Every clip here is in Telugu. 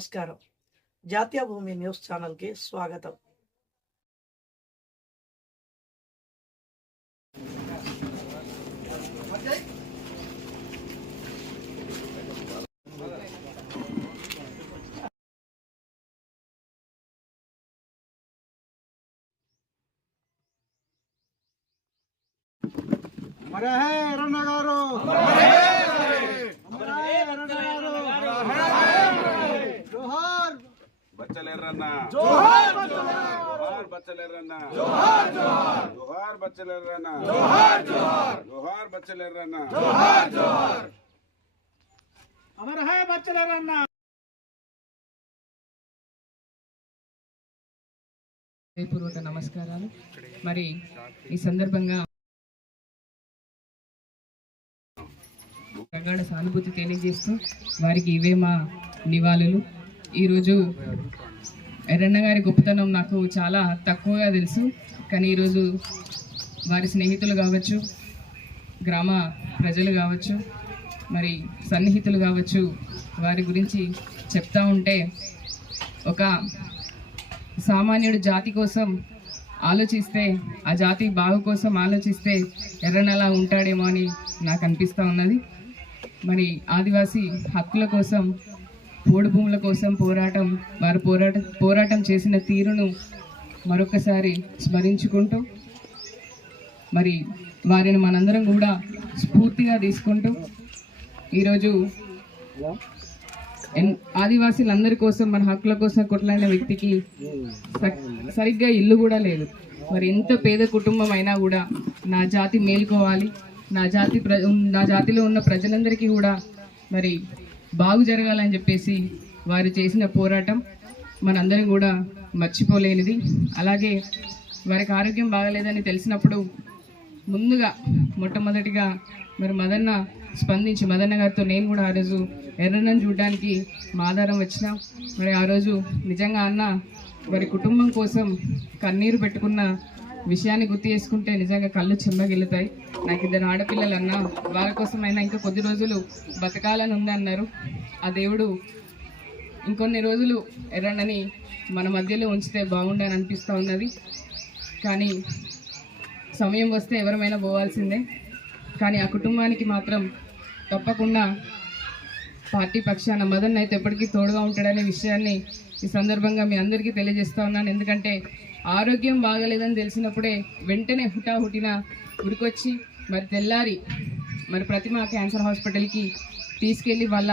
నమస్కారం. జాతీయ భూమి న్యూస్ ఛానల్కి స్వాగతం. బచ్చలెర్రన్న జోహార్ బచ్చలెర్రన్న జోహార్ జోహార్ జోహార్ బచ్చలెర్రన్న జోహార్ జోహార్ జోహార్ బచ్చలెర్రన్న జోహార్ జోహార్ అమర్ హై బచ్చలెర్రన్న. పూర్వక నమస్కారాలు. మరి ఈ సందర్భంగా ప్రగాఢ సానుభూతి తెలియజేస్తూ వారికి ఇవే మా నివాళులు. ఈరోజు ఎర్రన్న గారి గొప్పతనం నాకు చాలా తక్కువగా తెలుసు, కానీ ఈరోజు వారి స్నేహితులు కావచ్చు, గ్రామ ప్రజలు కావచ్చు, మరి సన్నిహితులు కావచ్చు, వారి గురించి చెప్తా ఉంటే ఒక సామాన్యుడు జాతి కోసం ఆలోచిస్తే, ఆ జాతి బాగు కోసం ఆలోచిస్తే ఎర్రన్నలా ఉంటాడేమో అని నాకు అనిపిస్తూ ఉన్నది. మరి ఆదివాసీ హక్కుల కోసం, పోడు భూముల కోసం వారు పోరాటం చేసిన తీరును మరొకసారి స్మరించుకుంటూ, మరి వారిని మనందరం కూడా స్ఫూర్తిగా తీసుకుంటూ, ఈరోజు ఆదివాసీలందరి కోసం, మన హక్కుల కోసం కొట్లాడిన వ్యక్తికి సరిగ్గా ఇల్లు కూడా లేదు. మరి ఎంత పేద కుటుంబం అయినా కూడా నా జాతి మేలుకోవాలి, నా జాతిలో ఉన్న ప్రజలందరికీ కూడా మరి బాగు జరగాలని చెప్పేసి వారు చేసిన పోరాటం మనందరం కూడా మర్చిపోలేనిది. అలాగే వారికి ఆరోగ్యం బాగలేదని తెలిసినప్పుడు ముందుగా మొట్టమొదటిగా మరి మదన్న స్పందించి, మదన్న గారితో నేను కూడా ఆ రోజు ఎర్రన్నను చూడడానికి మాదారం వచ్చిన. మరి ఆ రోజు నిజంగా అన్న వారి కుటుంబం కోసం కన్నీరు పెట్టుకున్న విషయాన్ని గుర్తు చేసుకుంటే నిజంగా కళ్ళు చెమ్మగిల్లుతాయి. నాకు 2 ఆడపిల్లలు అన్న, వారి కోసమైనా ఇంకా కొద్ది రోజులు బతకాలని ఉంది అన్నారు. ఆ దేవుడు ఇంకొన్ని రోజులు ఎర్రన్నని మన మధ్యలో ఉంచితే బాగుండని అనిపిస్తూ ఉన్నది. కానీ సమయం వస్తే ఎవరమైనా పోవాల్సిందే. కానీ ఆ కుటుంబానికి మాత్రం తప్పకుండా పార్టీ పక్షాన మదన్ అయితే ఎప్పటికీ తోడుగా ఉంటాడనే విషయాన్ని ఈ సందర్భంగా మీ అందరికీ తెలియజేస్తూ ఉన్నాను. ఎందుకంటే ఆరోగ్యం బాగలేదని తెలిసినప్పుడే వెంటనే హుటాహుటిన ఉరికొచ్చి మరి తెల్లారి మరి ప్రతిమ క్యాన్సర్ హాస్పిటల్కి తీసుకెళ్ళి వాళ్ళ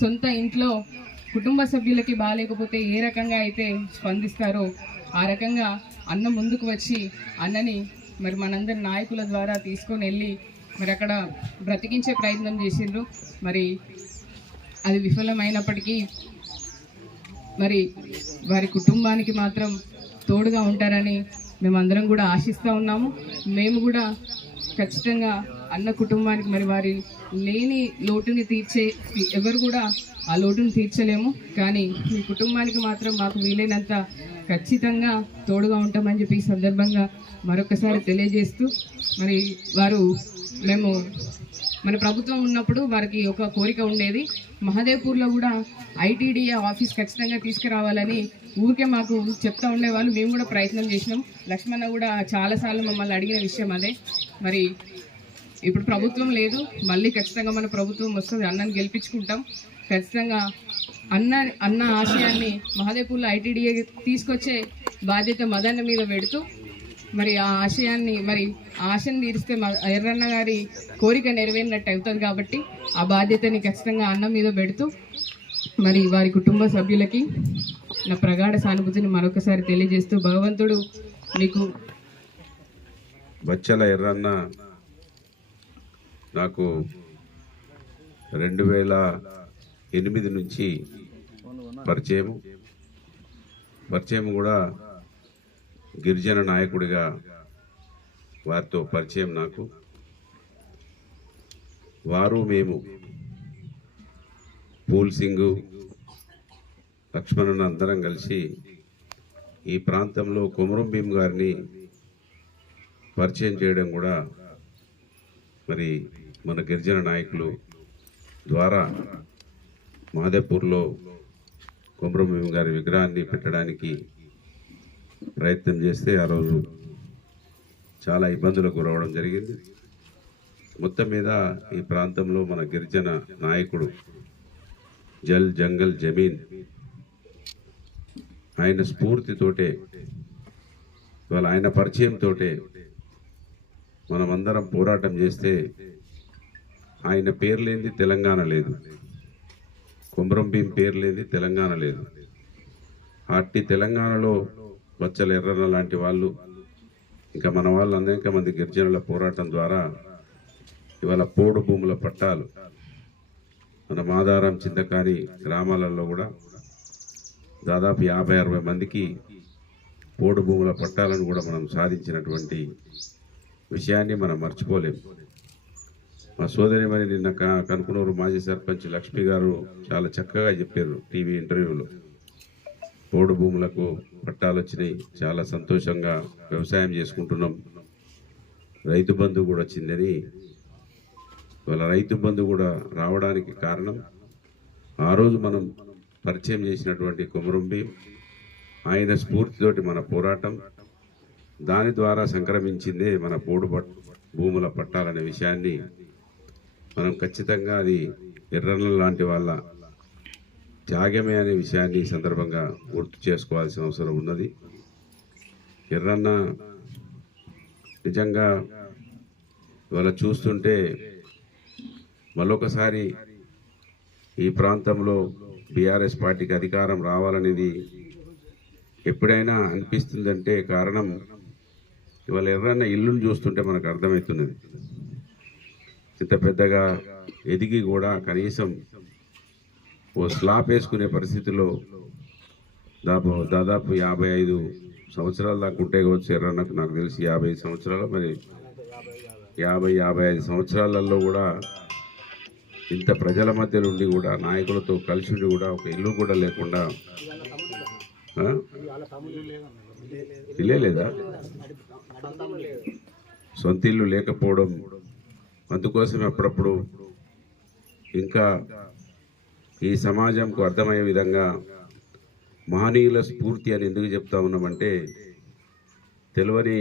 సొంత ఇంట్లో కుటుంబ సభ్యులకి బాగాలేకపోతే ఏ రకంగా అయితే స్పందిస్తారో ఆ రకంగా అన్న ముందుకు వచ్చి అన్నని మరి మనందరి నాయకుల ద్వారా తీసుకొని వెళ్ళి మరి అక్కడ బ్రతికించే ప్రయత్నం చేసిండ్రు. మరి అది విఫలమైనప్పటికీ మరి వారి కుటుంబానికి మాత్రం తోడుగా ఉంటారని మేమందరం కూడా ఆశిస్తూ ఉన్నాము. మేము కూడా ఖచ్చితంగా అన్న కుటుంబానికి మరి వారి లేని లోటుని ఎవరు కూడా ఆ లోటుని తీర్చలేము, కానీ మీ కుటుంబానికి మాత్రం మాకు వీలైనంత ఖచ్చితంగా తోడుగా ఉంటామని చెప్పి ఈ సందర్భంగా మరొకసారి తెలియజేస్తూ, మరి మేము మన ప్రభుత్వం ఉన్నప్పుడు వారికి ఒక కోరిక ఉండేది, మహదేవ్పూర్లో కూడా ఐటీడీఏ ఆఫీస్ ఖచ్చితంగా తీసుకురావాలని ఊరికే మాకు చెప్తా ఉండేవాళ్ళు. మేము కూడా ప్రయత్నం చేసినాం. లక్ష్మణ కూడా చాలాసార్లు మమ్మల్ని అడిగిన విషయం అదే. మరి ఇప్పుడు ప్రభుత్వం లేదు, మళ్ళీ ఖచ్చితంగా మన ప్రభుత్వం వస్తుంది, అన్నని గెలిపించుకుంటాం. ఖచ్చితంగా అన్న ఆశయాన్ని మహదేవ్పూర్లో ఐటీడీఏ తీసుకొచ్చే బాధ్యత మదన్న మీద పెడుతూ, మరి ఆ ఆశను తీరిస్తే ఎర్రన్న గారి కోరిక నెరవేరినట్టు అవుతుంది. కాబట్టి ఆ బాధ్యతని ఖచ్చితంగా అన్న మీద పెడుతూ, మరి వారి కుటుంబ సభ్యులకి నా ప్రగాఢ సానుభూతిని మరొకసారి తెలియజేస్తూ, భగవంతుడు మీకు బచ్చల ఎర్రన్న నాకు 2008 నుంచి పరిచయం కూడా గిరిజన నాయకుడిగా వారితో పరిచయం నాకు. వారు మేము పూల్ సింగ్, లక్ష్మణ్ అందరం కలిసి ఈ ప్రాంతంలో కొమరం భీమ్ గారిని పరిచయం చేయడం కూడా మరి మన గిరిజన నాయకులు ద్వారా మహదేవ్పూర్లో కొమరం భీం గారి విగ్రహాన్ని పెట్టడానికి ప్రయత్నం చేస్తే ఆ రోజు చాలా ఇబ్బందులకు గురవడం జరిగింది. మొత్తం మీద ఈ ప్రాంతంలో మన గిరిజన నాయకుడు జల్ జంగల్ జమీన్ ఆయన స్ఫూర్తితోటే, ఇవాళ ఆయన పరిచయంతో మనమందరం పోరాటం చేస్తే ఆయన పేరు లేనిది తెలంగాణ లేదు, కొమరం భీం పేరు లేనిది తెలంగాణ లేదు. అట్టి తెలంగాణలో బచ్చల ఎర్రన్న లాంటి వాళ్ళు, ఇంకా మన వాళ్ళు అనేక మంది గిరిజనుల పోరాటం ద్వారా ఇవాళ పోడు భూముల పట్టాలు మన మాదారం చింతకాని గ్రామాలలో కూడా దాదాపు 50-60 మందికి పోడు భూముల పట్టాలను కూడా మనం సాధించినటువంటి విషయాన్ని మనం మర్చిపోలేము. మా సోదరి మరి నిన్న కనుకునూరు మాజీ సర్పంచ్ లక్ష్మి గారు చాలా చక్కగా చెప్పారు టీవీ ఇంటర్వ్యూలో. పోడు భూములకు పట్టాలు వచ్చినాయి, చాలా సంతోషంగా వ్యవసాయం చేసుకుంటున్నాం, రైతు బంధు కూడా వచ్చిందని. ఇవాళ రైతు బంధు కూడా రావడానికి కారణం ఆ రోజు మనం పరిచయం చేసినటువంటి కొమరం భీం, ఆయన స్ఫూర్తితోటి మన పోరాటం, దాని ద్వారా సంక్రమించిందే మన పోడు భూముల పట్టాలనే విషయాన్ని మనం ఖచ్చితంగా అది ఎర్రన్న లాంటి వాళ్ళ త్యాగమే అనే విషయాన్ని ఈ సందర్భంగా గుర్తు చేసుకోవాల్సిన అవసరం ఉన్నది. ఎర్రన్న నిజంగా ఇవాళ చూస్తుంటే మరొకసారి ఈ ప్రాంతంలో బీఆర్ఎస్ పార్టీకి అధికారం రావాలనేది ఎప్పుడైనా అనిపిస్తుందంటే కారణం ఇవాళ ఎర్రన్న ఇల్లును చూస్తుంటే మనకు అర్థమవుతున్నది. ఇంత పెద్దగా ఎదిగి కూడా కనీసం ఓ స్లాబ్ వేసుకునే పరిస్థితిలో దాదాపు 55 సంవత్సరాల దాకా ఉంటే కావచ్చు ఎర్రన్నకు, నాకు తెలిసి 50 సంవత్సరాలు, మరి 50-55 సంవత్సరాలలో కూడా ఇంత ప్రజల మధ్యలో ఉండి కూడా నాయకులతో కలిసి ఉండి కూడా ఒక ఇల్లు కూడా లేకుండా, ఇల్లే లేదా, సొంత ఇల్లు లేకపోవడం, అందుకోసం అప్పుడప్పుడు ఇంకా ఈ సమాజంకు అర్థమయ్యే విధంగా మహనీయుల స్ఫూర్తి అని ఎందుకు చెప్తా ఉన్నామంటే, తెలియని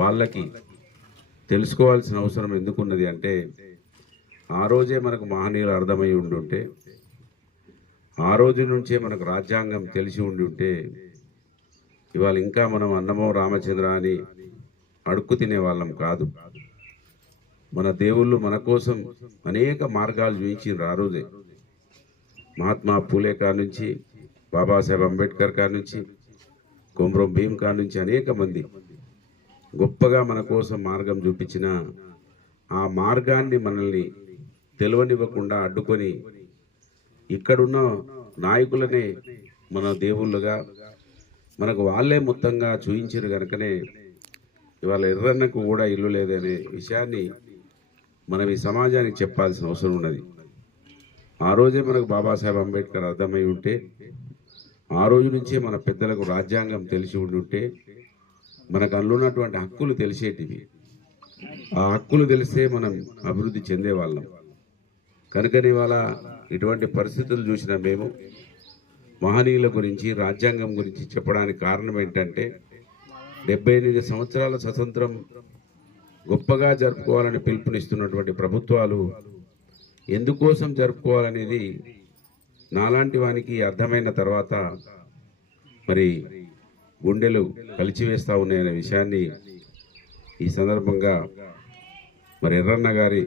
వాళ్ళకి తెలుసుకోవాల్సిన అవసరం ఎందుకున్నది అంటే, ఆ రోజే మనకు మహనీయులు అర్థమై ఉండుంటే, ఆ రోజు నుంచే మనకు రాజ్యాంగం తెలిసి ఉండి ఉంటే ఇవాళ ఇంకా మనం అన్నమో రామచంద్ర అని అడుక్కు తినే వాళ్ళం కాదు. మన దేవుళ్ళు మన కోసం అనేక మార్గాలు చూపించారు. ఆ రోజే మహాత్మా పూలే కాడి నుంచి, బాబాసాహెబ్ అంబేద్కర్ కాడి నుంచి, కొమరం భీం కాడి నుంచి అనేక మంది గొప్పగా మన కోసం మార్గం చూపించిన ఆ మార్గాన్ని మనల్ని తెలియనివ్వకుండా అడ్డుకొని ఇక్కడున్న నాయకులనే మన దేవుళ్ళుగా మనకు వాళ్ళే మొత్తంగా చూయించారు కనుకనే ఇవాళ ఎర్రన్నకు కూడా ఇల్లు లేదనే విషయాన్ని మనం ఈ సమాజానికి చెప్పాల్సిన అవసరం ఉన్నది. ఆ రోజే మనకు బాబాసాహెబ్ అంబేద్కర్ అర్థమై ఉంటే, ఆ రోజు నుంచే మన పెద్దలకు రాజ్యాంగం తెలిసి ఉండుంటే మనకు అందున్నటువంటి హక్కులు తెలిసేటివి. ఆ హక్కులు తెలిస్తే మనం అభివృద్ధి చెందేవాళ్ళం. కనుకని ఇవాళ ఇటువంటి పరిస్థితులు చూసిన మేము మహనీయుల గురించి, రాజ్యాంగం గురించి చెప్పడానికి కారణం ఏంటంటే, 78 సంవత్సరాల స్వతంత్రం గొప్పగా జరుపుకోవాలని పిలుపునిస్తున్నటువంటి ప్రభుత్వాలు ఎందుకోసం జరుపుకోవాలనేది నాలాంటి వానికి అర్థమైన తర్వాత మరి గుండెలు కలిచివేస్తూ ఉన్నాయనే విషయాన్ని ఈ సందర్భంగా మరి ఎర్రన్న గారి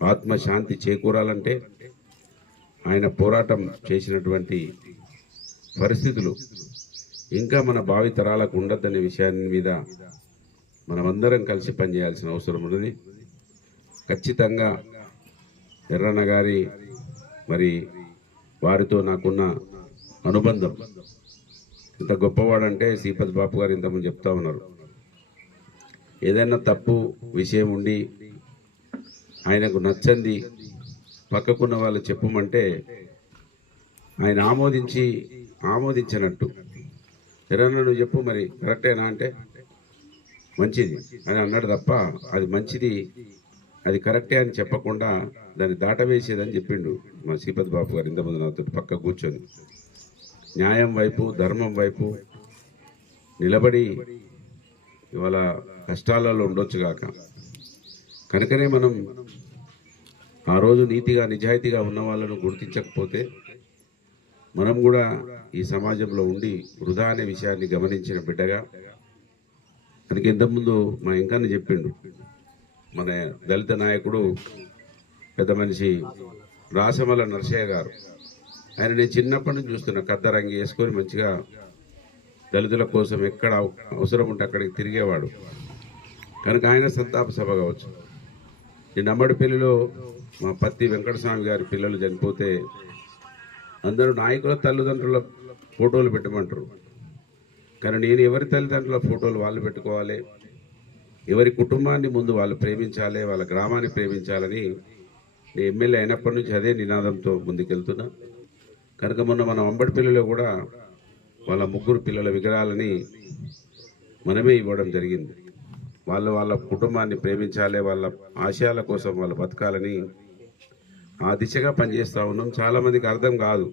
ఆత్మశాంతి చేకూరాలంటే ఆయన పోరాటం చేసినటువంటి పరిస్థితులు ఇంకా మన భావి తరాలకు ఉండద్దనే విషయాన్ని మీద మనమందరం కలిసి పనిచేయాల్సిన అవసరం ఉన్నది. ఖచ్చితంగా ఎర్రన్న గారి మరి వారితో నాకున్న అనుబంధం ఇంత గొప్పవాడంటే, శ్రీపతి బాపు గారు ఇంతకుముందు చెప్తా ఉన్నారు, ఏదైనా తప్పు విషయం ఉండి ఆయనకు నచ్చంది పక్కకున్న వాళ్ళు చెప్పమంటే ఆయన ఆమోదించినట్టు, ఎర్రన్న నువ్వు చెప్పు మరి కరెక్టేనా అంటే మంచిది అని అన్నాడు తప్ప అది మంచిది, అది కరెక్టే అని చెప్పకుండా దాన్ని దాటవేసేదని చెప్పిండు మా శ్రీపతి బాపు గారు ఇంతకుముందు నాతో పక్క కూర్చొని. న్యాయం వైపు ధర్మం వైపు నిలబడి ఇవాళ కష్టాలలో ఉండొచ్చు గాక. కనుకనే మనం ఆ రోజు నీతిగా నిజాయితీగా ఉన్న వాళ్ళను గుర్తించకపోతే మనం కూడా ఈ సమాజంలో ఉండి వృధా అనే విషయాన్ని గమనించిన బిడ్డగా, అందుకే ఇంతకుముందు మా ఇంకన్న చెప్పిండు, మన దళిత నాయకుడు పెద్ద మనిషి రాసమల నరసయ్య గారు, ఆయన నేను చిన్నప్పటి నుంచి చూస్తున్నా, కద్దరంగి వేసుకొని మంచిగా దళితుల కోసం ఎక్కడ అవసరం ఉంటే అక్కడికి తిరిగేవాడు. కనుక ఆయన సంతాప సభ కావచ్చు. ఈ నమ్మడిపల్లిలో మా పత్తి వెంకటస్వామి గారి పిల్లలు చనిపోతే అందరూ నాయకుల తల్లిదండ్రుల ఫోటోలు పెట్టమంటారు. కానీ నేను ఎవరి తల్లిదండ్రుల ఫోటోలు వాళ్ళు పెట్టుకోవాలి, ఎవరి కుటుంబాన్ని ముందు వాళ్ళు ప్రేమించాలి, వాళ్ళ గ్రామాన్ని ప్రేమించాలని నేను ఎమ్మెల్యే అయినప్పటి నుంచి అదే నినాదంతో ముందుకెళ్తున్నా. కనుక మొన్న మన అంబడిపల్లిలో కూడా వాళ్ళ 3 పిల్లల విగ్రహాలని మనమే ఇవ్వడం జరిగింది. వాళ్ళ కుటుంబాన్ని ప్రేమించాలి, వాళ్ళ ఆశయాల కోసం వాళ్ళు బతకాలని ఆ దిశగా పనిచేస్తూ ఉన్నాం. చాలామందికి అర్థం కాదు,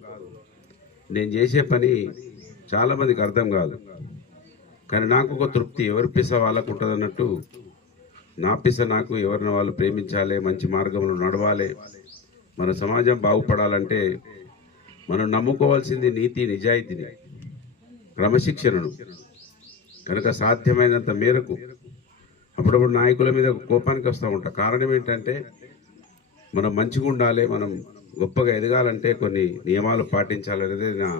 నేను చేసే పని చాలామందికి అర్థం కాదు. కానీ నాకు ఒక తృప్తి, ఎవరి పిస వాళ్ళకు ఉంటుంది అన్నట్టు నా పిస నాకు, ఎవరిని వాళ్ళు ప్రేమించాలి, మంచి మార్గంలో నడవాలి. మన సమాజం బాగుపడాలంటే మనం నమ్ముకోవాల్సింది నీతి నిజాయితీని, క్రమశిక్షణను. కనుక సాధ్యమైనంత మేరకు అప్పుడప్పుడు నాయకుల మీద కోపానికి వస్తూ ఉంటాం. కారణం ఏంటంటే మనం మంచిగా ఉండాలి, మనం గొప్పగా ఎదగాలంటే కొన్ని నియమాలు పాటించాలనేది నా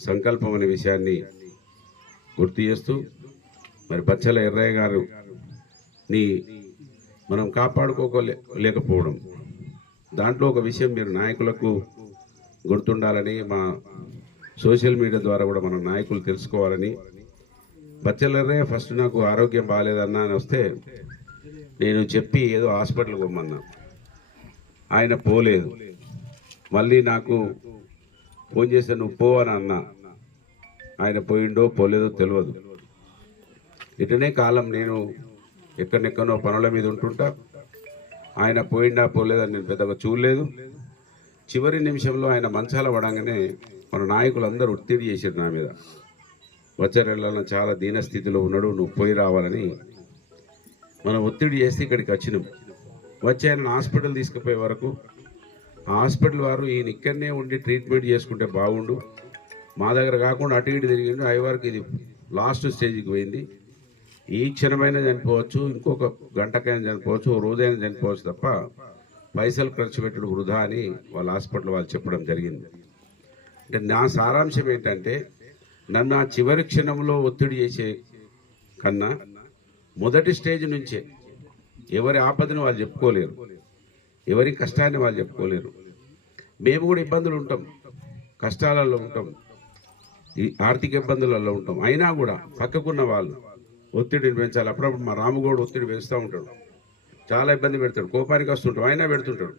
సంకల్పం అనే విషయాన్ని గుర్తు చేస్తూ, మరి బచ్చల ఎర్రయ్య గారు ని మనం కాపాడుకోలేకపోవడం, దాంట్లో ఒక విషయం మీరు నాయకులకు గుర్తుండాలని, మా సోషల్ మీడియా ద్వారా కూడా మన నాయకులు తెలుసుకోవాలని. బచ్చల ఎర్రయ్య ఫస్ట్ నాకు ఆరోగ్యం బాగాలేదన్నా అని వస్తే నేను చెప్పి ఏదో హాస్పిటల్కి పోమన్నా, ఆయన పోలేదు. మళ్ళీ నాకు ఫోన్ చేస్తే నువ్వు పో అని అన్నా, ఆయన పోయిండో పోలేదో తెలియదు. ఇటనే కాలం నేను ఎక్కడెక్కడో పనుల మీద ఉంటుంటా, ఆయన పోయిండా పోలేదని నేను పెద్దగా చూడలేదు. చివరి నిమిషంలో ఆయన మంచాల పడంగానే మన నాయకులందరూ ఒత్తిడి చేశారు నా మీద, వచ్చరేళ్ళ చాలా దీనస్థితిలో ఉన్నాడు, నువ్వు పోయి రావాలని మనం ఒత్తిడి చేస్తే ఇక్కడికి వచ్చినాం. వచ్చి ఆయన హాస్పిటల్ తీసుకుపోయే వరకు ఆ హాస్పిటల్ వారు ఈయన ఇక్కడనే ఉండి ట్రీట్మెంట్ చేసుకుంటే బాగుండు, మా దగ్గర కాకుండా అటు ఇటు తిరిగిండు, అవి వరకు ఇది లాస్ట్ స్టేజ్కి పోయింది, ఈ క్షణమైనా చనిపోవచ్చు, ఇంకొక గంటకైనా చనిపోవచ్చు, ఓ రోజైనా చనిపోవచ్చు, తప్ప పైసలు ఖర్చు పెట్టడం వృధా అని వాళ్ళ హాస్పిటల్ వాళ్ళు చెప్పడం జరిగింది. అంటే నా సారాంశం ఏంటంటే, నన్ను ఆ చివరి క్షణంలో ఒత్తిడి చేసే కన్నా మొదటి స్టేజ్ నుంచే ఎవరి ఆపదను వాళ్ళు చెప్పుకోలేరు, ఎవరి కష్టాన్ని వాళ్ళు చెప్పుకోలేరు. మేము కూడా ఇబ్బందులు ఉంటాం, కష్టాలలో ఉంటాం, ఈ ఆర్థిక ఇబ్బందులలో ఉంటాం. అయినా కూడా పక్కకున్న వాళ్ళు ఒత్తిడిని పెంచాలి. అప్పుడప్పుడు మా రాముగౌడ్ ఒత్తిడి పెంచుతూ ఉంటాడు, చాలా ఇబ్బంది పెడతాడు, కోపానికి వస్తుంటాడు, అయినా పెడుతుంటాడు.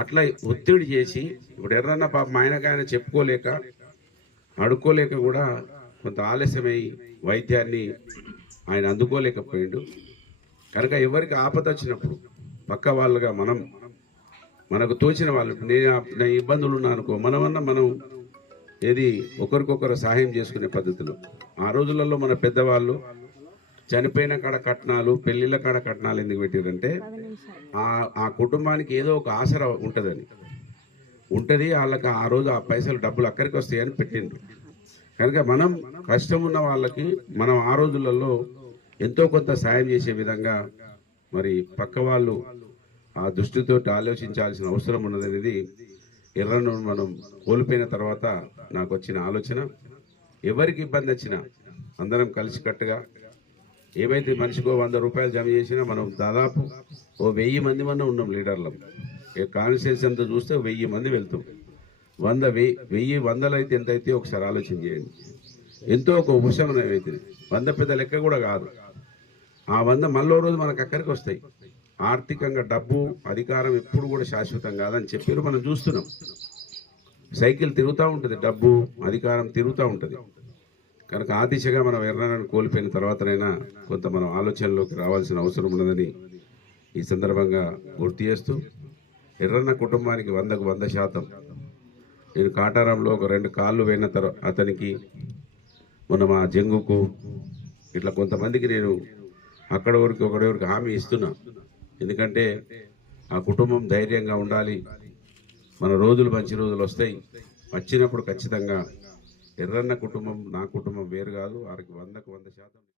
అట్లా ఒత్తిడి చేసి ఇప్పుడు ఎర్రన్న పాపం ఆయన చెప్పుకోలేక అడుక్కోలేక కూడా కొంత ఆలస్యమై వైద్యాన్ని ఆయన అందుకోలేకపోయిండు. కనుక ఎవరికి ఆపద వచ్చినప్పుడు పక్క వాళ్ళుగా మనకు తోచిన వాళ్ళు, నేను ఇబ్బందులు ఉన్నా అనుకో, మనం ఏది ఒకరికొకరు సహాయం చేసుకునే పద్ధతిలో. ఆ రోజులలో మన పెద్దవాళ్ళు చనిపోయిన కాడ కట్నాలు, పెళ్లిళ్ళ కాడ కట్నాలు ఎందుకు పెట్టారంటే ఆ కుటుంబానికి ఏదో ఒక ఆసరా ఉంటుంది, వాళ్ళకి ఆ రోజు ఆ పైసలు డబ్బులు అక్కడికి వస్తాయని పెట్టిండ్రు. కనుక మనం కష్టం ఉన్న వాళ్ళకి మనం ఆ రోజులలో ఎంతో కొంత సాయం చేసే విధంగా మరి పక్క వాళ్ళు ఆ దృష్టితో ఆలోచించాల్సిన అవసరం ఉన్నదనేది ఎర్రను మనం కోల్పోయిన తర్వాత నాకు వచ్చిన ఆలోచన. ఎవరికి ఇబ్బంది వచ్చినా అందరం కలిసికట్టుగా, ఏమైతే మనిషికో 100 రూపాయలు జమ చేసినా మనం దాదాపు ఓ 1000 మంది ఉన్నాం లీడర్లం. కాన్స్టిట్యూన్సీ అంతా చూస్తే 1000 మంది వెళ్తాం. 100 అయితే ఎంత అయితే ఒకసారి ఆలోచన చేయండి. ఎంతో ఒక ఉపశమనం అవుతుంది. 100 పెద్ద లెక్క కూడా కాదు. ఆ 100 మళ్ళీ రోజు మనకు అక్కడికి వస్తాయి. ఆర్థికంగా డబ్బు అధికారం ఎప్పుడు కూడా శాశ్వతం కాదని చెప్పారు, మనం చూస్తున్నాం. సైకిల్ తిరుగుతూ ఉంటుంది, డబ్బు అధికారం తిరుగుతూ ఉంటుంది. కనుక ఆ దిశగా మనం ఎర్రనని కోల్పోయిన తర్వాతనైనా కొంత మనం ఆలోచనలోకి రావాల్సిన అవసరం ఉన్నదని ఈ సందర్భంగా గుర్తు చేస్తూ, ఎర్రన్న కుటుంబానికి 100% నేను కాటారంలో ఒక 2 కాళ్ళు పోయిన తర్వాత అతనికి మొన్న మా జంగుకు ఇట్లా కొంతమందికి నేను ఒకడెవరికి హామీ ఇస్తున్నా. ఎందుకంటే ఆ కుటుంబం ధైర్యంగా ఉండాలి, మన రోజులు మంచి రోజులు వస్తాయి. వచ్చినప్పుడు ఖచ్చితంగా ఎర్రన్న కుటుంబం నా కుటుంబం వేరు కాదు, వారికి 100%